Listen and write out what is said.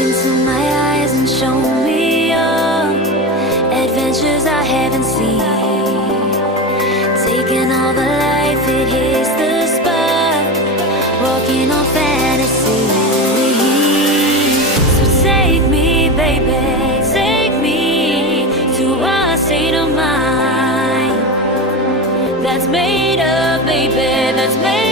into my eyes and show me your adventures I haven't seen. Taking all the life, it hits the spot. Walking on fantasy. So take me, baby, take me to a state of mind that's made up, baby, that's made